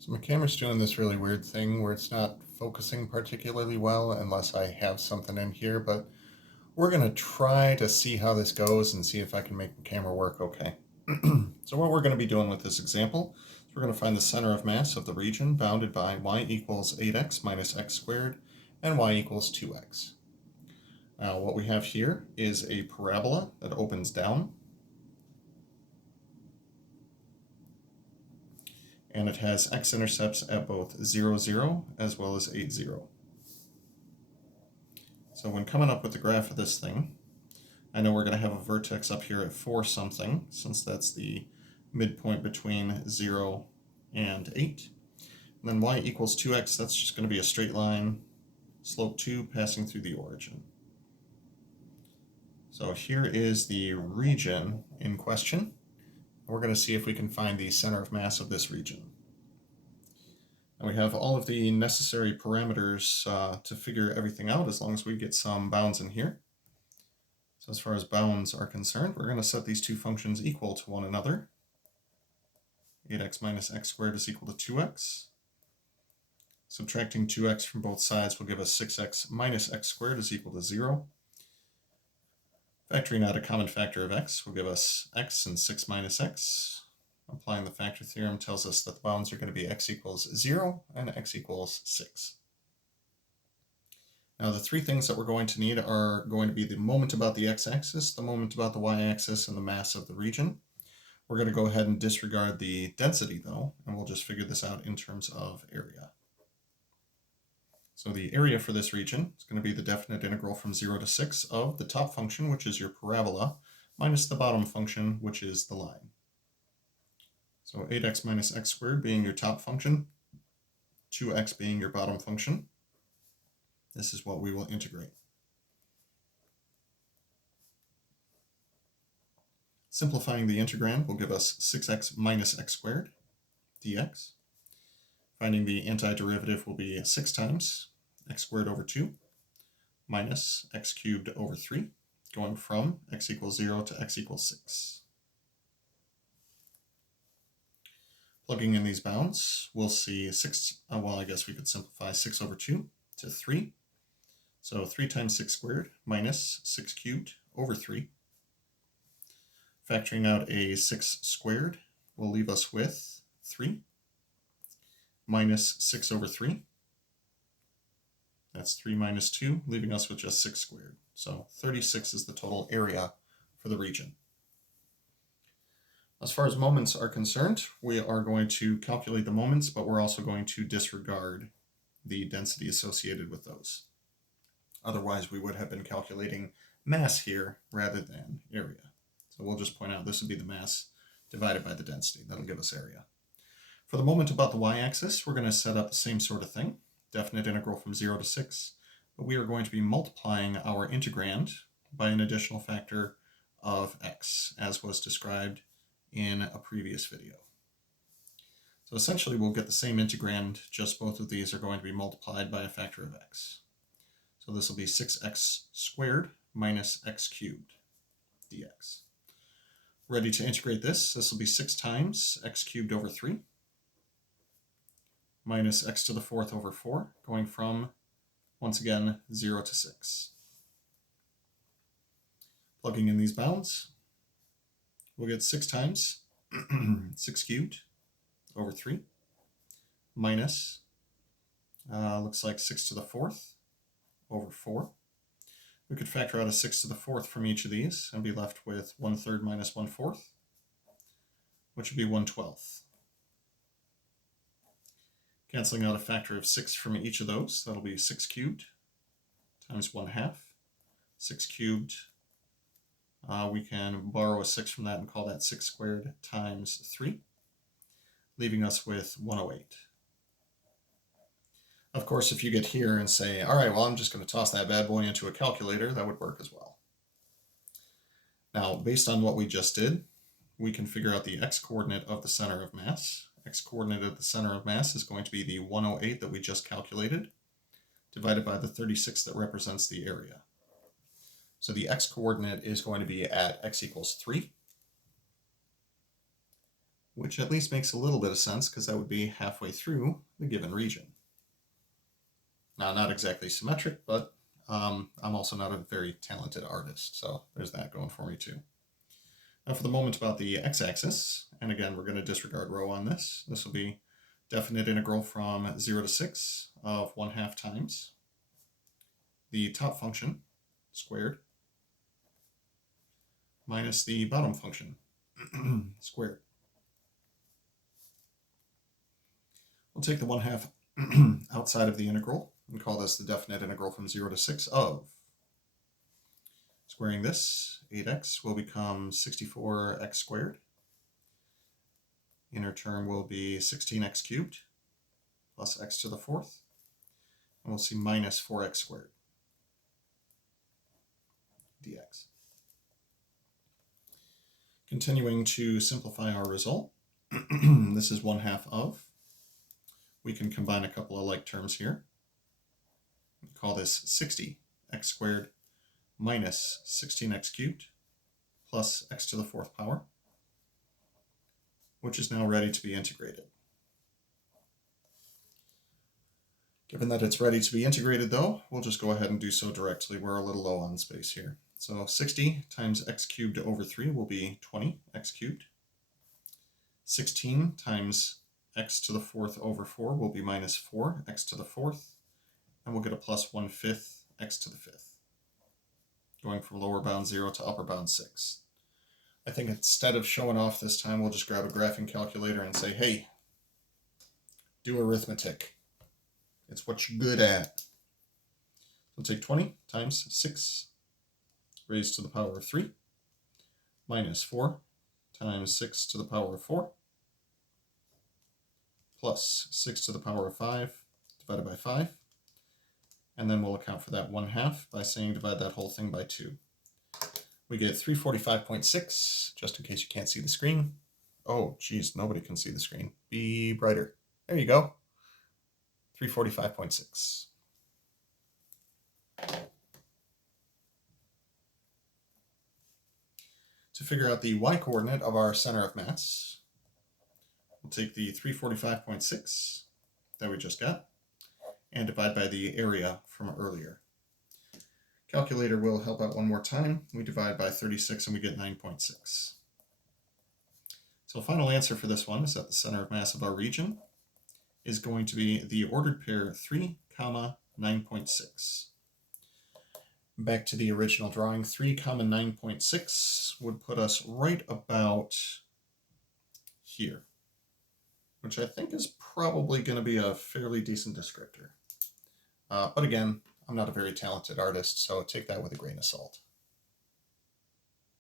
So my camera's doing this really weird thing where it's not focusing particularly well unless I have something in here, but we're going to try to see how this goes and see if I can make the camera work okay. So what we're going to be doing with this example is we're going to find the center of mass of the region bounded by y equals 8x minus x squared and y equals 2x. Now what we have here is a parabola that opens down, and it has x-intercepts at both 0, 0 as well as 8, 0. So when coming up with the graph of this thing, I know we're going to have a vertex up here at 4 something, since that's the midpoint between 0 and 8. And then y equals 2x, that's just going to be a straight line, slope 2, passing through the origin. So here is the region in question. We're going to see if we can find the center of mass of this region. And we have all of the necessary parameters to figure everything out as long as we get some bounds in here. So as far as bounds are concerned, we're going to set these two functions equal to one another. 8x minus x squared is equal to 2x. Subtracting 2x from both sides will give us 6x minus x squared is equal to 0. Factoring out a common factor of x will give us x and 6 minus x. Applying the factor theorem tells us that the bounds are going to be x equals 0 and x equals 6. Now the three things that we're going to need are going to be the moment about the x-axis, the moment about the y-axis, and the mass of the region. We're going to go ahead and disregard the density though, and we'll just figure this out in terms of area. So the area for this region is going to be the definite integral from 0 to 6 of the top function, which is your parabola, minus the bottom function, which is the line. So 8x minus x squared being your top function, 2x being your bottom function. This is what we will integrate. Simplifying the integrand will give us 6x minus x squared dx. Finding the antiderivative will be 6 times x squared over 2 minus x cubed over 3, going from x equals 0 to x equals 6. Plugging in these bounds, we'll see 6, well, I guess we could simplify 6 over 2 to 3. So 3 times 6 squared minus 6 cubed over 3. Factoring out a 6 squared will leave us with 3 minus 6 over 3. That's 3 minus 2, leaving us with just 6 squared. So 36 is the total area for the region. As far as moments are concerned, we are going to calculate the moments, but we're also going to disregard the density associated with those. Otherwise, we would have been calculating mass here rather than area. So we'll just point out this would be the mass divided by the density. That'll give us area. For the moment about the y-axis, we're going to set up the same sort of thing, definite integral from 0 to 6, but we are going to be multiplying our integrand by an additional factor of x, as was described in a previous video. So essentially we'll get the same integrand, just both of these are going to be multiplied by a factor of x. So this will be 6x squared minus x cubed dx. Ready to integrate this, this will be 6 times x cubed over 3 minus x to the 4th over 4, going from, once again, 0 to 6. Plugging in these bounds, we'll get 6 times 6 cubed over 3 minus, looks like 6 to the 4th over 4. We could factor out a 6 to the 4th from each of these and be left with 1/3 minus 1/4, which would be 1/12. Canceling out a factor of 6 from each of those, that'll be 6 cubed times 1/2. 6 cubed, we can borrow a 6 from that and call that 6 squared times 3, leaving us with 108. Of course, if you get here and say, all right, well, I'm just going to toss that bad boy into a calculator, that would work as well. Now, based on what we just did, we can figure out the x-coordinate of the center of mass. X-coordinate of the center of mass is going to be the 108 that we just calculated, divided by the 36 that represents the area. So the x-coordinate is going to be at x equals 3, which at least makes a little bit of sense because that would be halfway through the given region. Now, not exactly symmetric, but I'm also not a very talented artist, so there's that going for me too. Now for the moment about the x-axis, and again, we're going to disregard rho on this. This will be definite integral from 0 to 6 of 1/2 times the top function squared minus the bottom function squared. We'll take the 1/2 outside of the integral and call this the definite integral from 0 to 6 of. Squaring this, 8x will become 64x squared. Inner term will be 16x cubed plus x to the 4th. And we'll see minus 4x squared dx. Continuing to simplify our result, this is 1/2 of. We can combine a couple of like terms here. We call this 60x squared minus 16x cubed plus x to the 4th power, which is now ready to be integrated. Given that it's ready to be integrated though, we'll just go ahead and do so directly. We're a little low on space here. So 60 times x cubed over 3 will be 20x cubed. 16 times x to the 4th over 4 will be minus 4x to the 4th, and we'll get a plus 1/5 x to the 5th, going from lower bound 0 to upper bound 6. I think instead of showing off this time, we'll just grab a graphing calculator and say, hey, do arithmetic. It's what you're good at. We'll take 20 times 6 raised to the power of 3 minus 4 times 6 to the power of 4 plus 6 to the power of 5 divided by 5. And then we'll account for that 1/2 by saying divide that whole thing by 2. We get 345.6, just in case you can't see the screen. Oh, geez, nobody can see the screen. Be brighter. There you go. 345.6. To figure out the y-coordinate of our center of mass, we'll take the 345.6 that we just got and divide by the area from earlier. Calculator will help out one more time. We divide by 36 and we get 9.6. So final answer for this one is that the center of mass of our region is going to be the ordered pair 3, 9.6. Back to the original drawing, 3, 9.6 would put us right about here, which I think is probably going to be a fairly decent descriptor. But again, I'm not a very talented artist, so take that with a grain of salt.